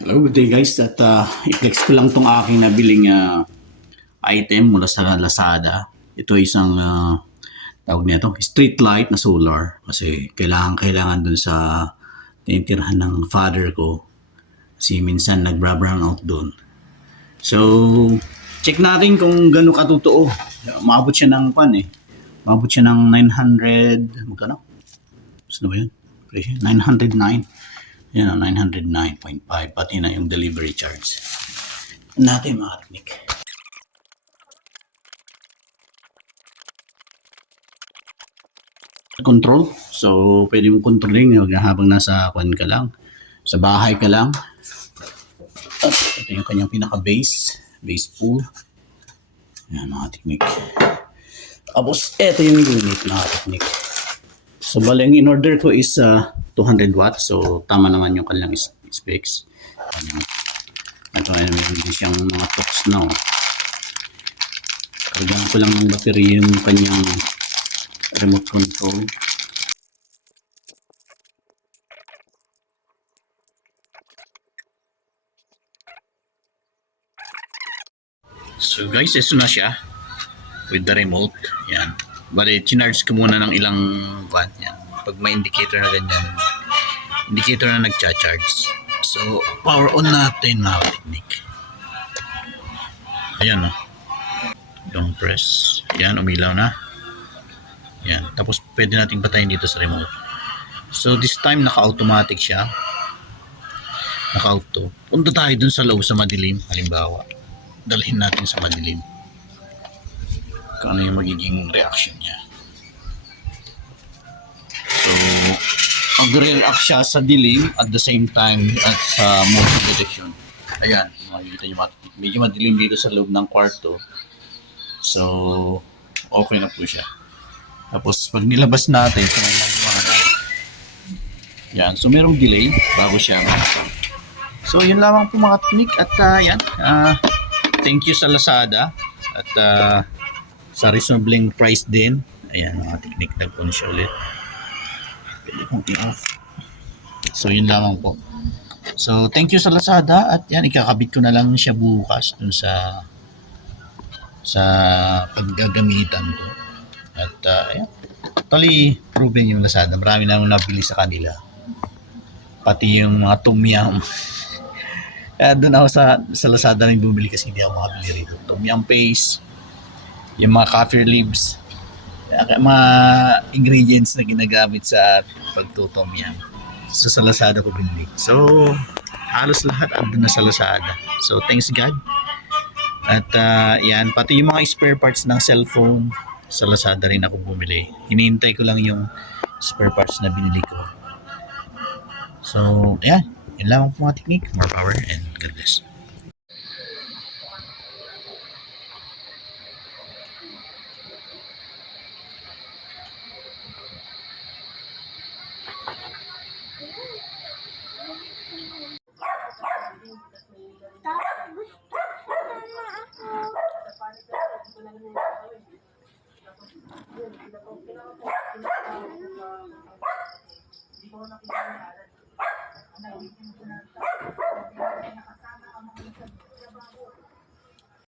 Hello, good day guys. At i-flex ko lang tong aking nabiling item mula sa Lazada. Ito ay isang tawag nito, street light na solar kasi kailangan dun sa tinitirahan ng father ko kasi minsan nagbra-brown out dun. So, check natin kung gaano katotoo. Maabot siya ng Maabot siya ng 900, magkano? Ano ba yun? 909. Yan, 909.5 pati na yung delivery charge. Natin mga teknik. Control. So, pwede mong controlling habang nasa kwan ka lang. Sa bahay ka lang. At ito yung kanyang pinaka-base. Base pool. Yan mga teknik. Tapos, ito yung unit mga teknik. So, bali, ang in-order ko is 200 watts. So, tama naman yung kanilang specs. Ito ay hindi siyang mga talks na. Kailangan ko lang ng battery yung kanyang remote control. So guys, ito na siya with the remote. Yan. Bali, chinarge ko muna ng ilang watt yan. Pag may indicator na ganyan, indicator na nagcha-charge. So, power on natin mga teknik. Ayan o. Long press. Yan, umilaw na. Yan. Tapos, pwede nating patayin dito sa remote. So, this time, naka-automatic siya. Naka-auto. Punta tayo dun sa loob sa madilim. Halimbawa, dalhin natin sa madilim. Kung ano yung magiging reaction niya. So, mag-react siya sa dilim at the same time at sa motion detection. Ayan, makikita nyo, medyo madilim dito sa loob ng kwarto. So, okay na po siya. Tapos, pag nilabas natin, yan, so merong delay bago siya. So, yun lamang po mga teknik at yan, thank you sa Lazada at sa reasonable price din. Ayan, mga teknik na po siya ulit. Pwede kong i-off. So, yun lamang po. So, thank you sa Lazada at yan, ikakabit ko na lang siya bukas dun sa paggagamitan ko. At ayan, totally proven yung Lazada. Marami na nang nabili sa kanila. Pati yung mga tumyam. Kaya doon ako sa Lazada rin bumili kasi hindi ako makabili rito. Tumyam paste, yung mga kaffir leaves, mga ingredients na ginagamit sa pagtutomyam. So sa Lazada ko binili. So halos lahat andun na sa Lazada. So thanks God. At yan, pati yung mga spare parts ng cellphone, sa Lazada rin ako bumili. Hinihintay ko lang yung spare parts na binili ko. So yan, yun lang po mga teknik. More power and God bless.